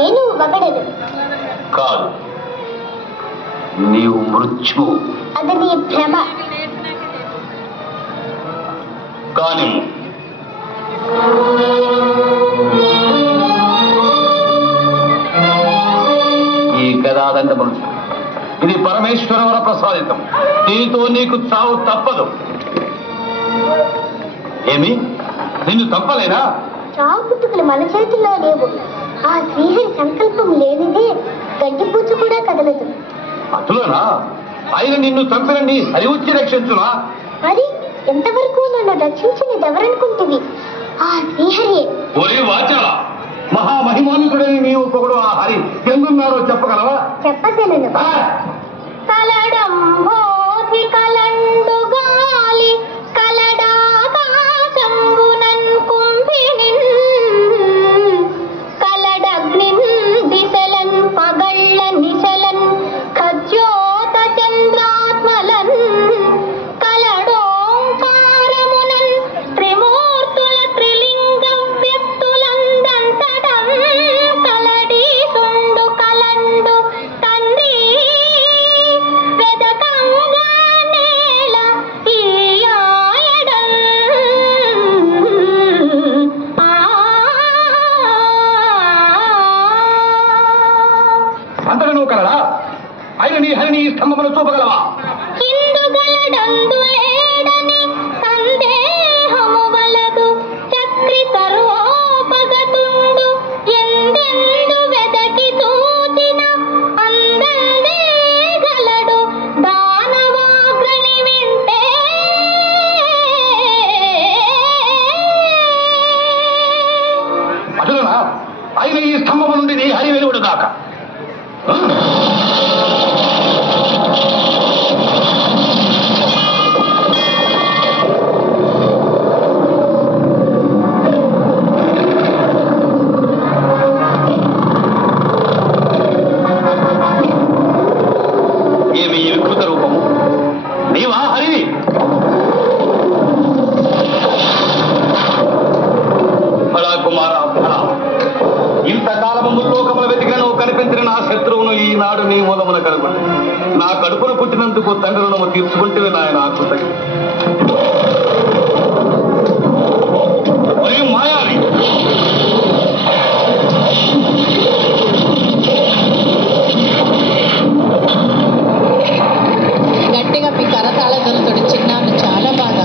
నేను వగడదు. కాదు, నీవు మృత్యు. అది నీ భ్రమ. కానీ ఈ గదాదండ మృత్యు ఇది పరమేశ్వర ప్రసాదితం. దీనితో నీకు చావు తప్పదు. ఏమి నిన్ను తప్పలేనా? చావు పుట్టుకలు మన చేతుల్లో లేవు. ఆ శ్రీహరి సంకల్పం లేనిదే గడ్డిపూచు కూడా కదలదు. అటులోనా? ఆయన నిన్ను చంపినండి అది వచ్చి రక్షించునా? మరి ఎంతవరకు నన్ను రక్షించినది ఎవరనుకుంటుంది? ఆ శ్రీహరి. మహామహిమానుకుడని నీవు పొగడు ఆ హరి ఎందున్నారో చెప్పగలవా? చెప్పగలను. కలడంబోధి కలండు గాలి కలడాకాశంబునన్ కుంభినిన్ కలడగ్నిన్ దిశలన్ పగళ్ళ నిశలన్ ఖజ్యోత చంద్రాత్మలన్ కలడోంకారమునన్ త్రిమూర్తుల త్రిలింగ వ్యక్తులందంతటం కలడి సుండు కలండు తండ్రి వెదకంగా నేల ఈయాయడం అంతను కలడా? ఆయన నీ హరిని స్తంభమును చూపగలవా? హిందుగలడందు లేడని సందేహము వలదు. చక్రి సర్వోపగతుండు ఎందెందు వెదకి చూచిన అందందే గలడు దానవాగ్రని వింటే. అటులనా? ఆయన ఈ స్తంభము నుండి నీ హరి వెలువడు దాకా. ఏమి ఈ వికృత రూపము? నీవా హరివి? ఫలా కుమార ఫలా, ఇంతకాలము ముల్లోకముల వెతికిన నువ్వు కనిపించిన నా శత్రువును ఈనాడు నీ మూలమున కనుగొండి. నా కడుపును పుట్టినందుకు తండ్రి రుణము తీర్చుకుంటే నాయన ఆకృతకి మరియు మాయాలి. గట్టిగా మీ కరతాళతో చిన్నాను చాలా బాగా.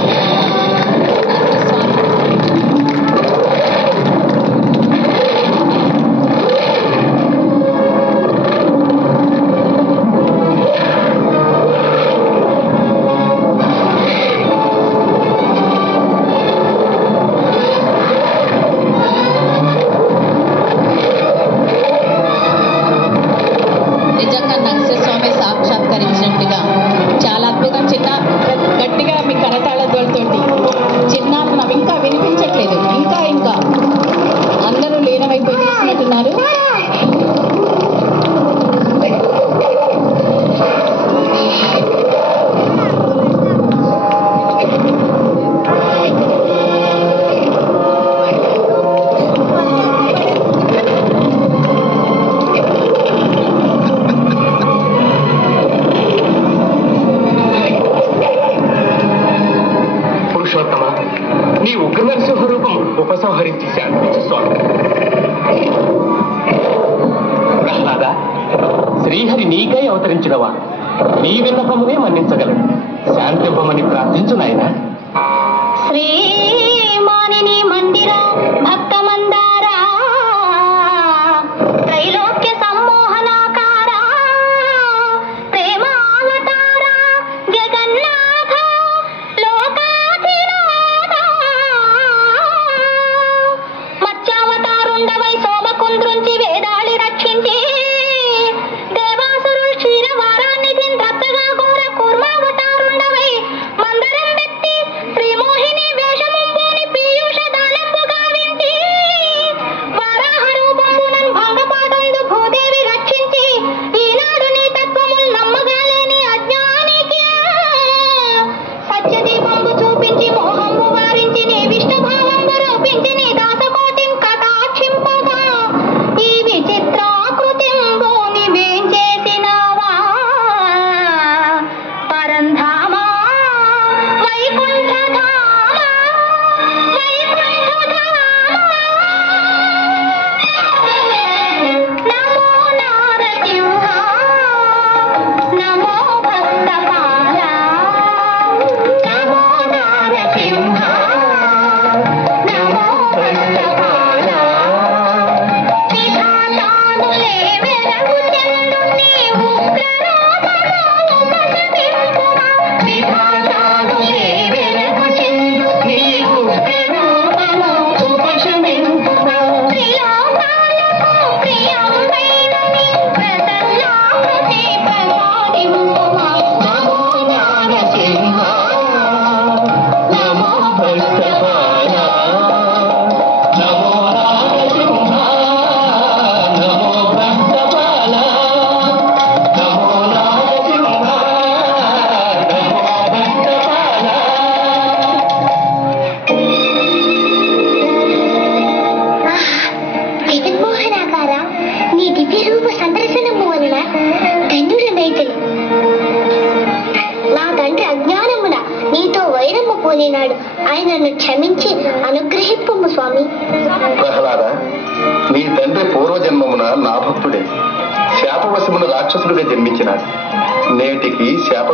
నిజంగా నరసింహస్వామి సాక్షాత్కరించినట్టుగా చాలా అద్భుతం. చిన్న గట్టిగా మీ కరతాళతోటి చిన్నాను నవ్వు ఇంకా వినిపించట్లేదు. ఇంకా ఇంకా అందరూ లీనమైపోయి తీసుకున్నట్టున్నారు. పురుషోత్తమ, నీ ఉగ్ర నరసింహ రూపం ఉపసంహరించి శాంతించు స్వామి. ప్రహ్లాద, శ్రీహరి నీకై అవతరించినవా? నీ విన్నపమునే మన్నించగలడు. శాంతింపమని ప్రార్థించు నాయనా. శ్రీమానిని మందిర భక్త మందారా త్రైలోక్య సమ్మోహనాకార ప్రేమావతార జగన్నాథ లోకాధినాథ మత్స్యావతారుండవై సోమకుంద్రుంచి వేదాళి రక్షించి దేవాసురుల్ క్షీరవారాన్ని దత్తగా ఘోర కూర్మావతారుండవై మందరం వ్యక్తి శ్రీమోహిని వేషముంబోని పీయూష దానంబు గావించి వారాహ రూపంబునన్ భంగపాటందు భూదే జన్మ పోలినాడు. ఆయనను క్షమించి అనుగ్రహింపము స్వామి. ప్రహ్లాద, నీ తండ్రి పూర్వజన్మమున నా భక్తుడే శాపవశమున రాక్షసుడిగా జన్మించినాడు. నేటికి శాప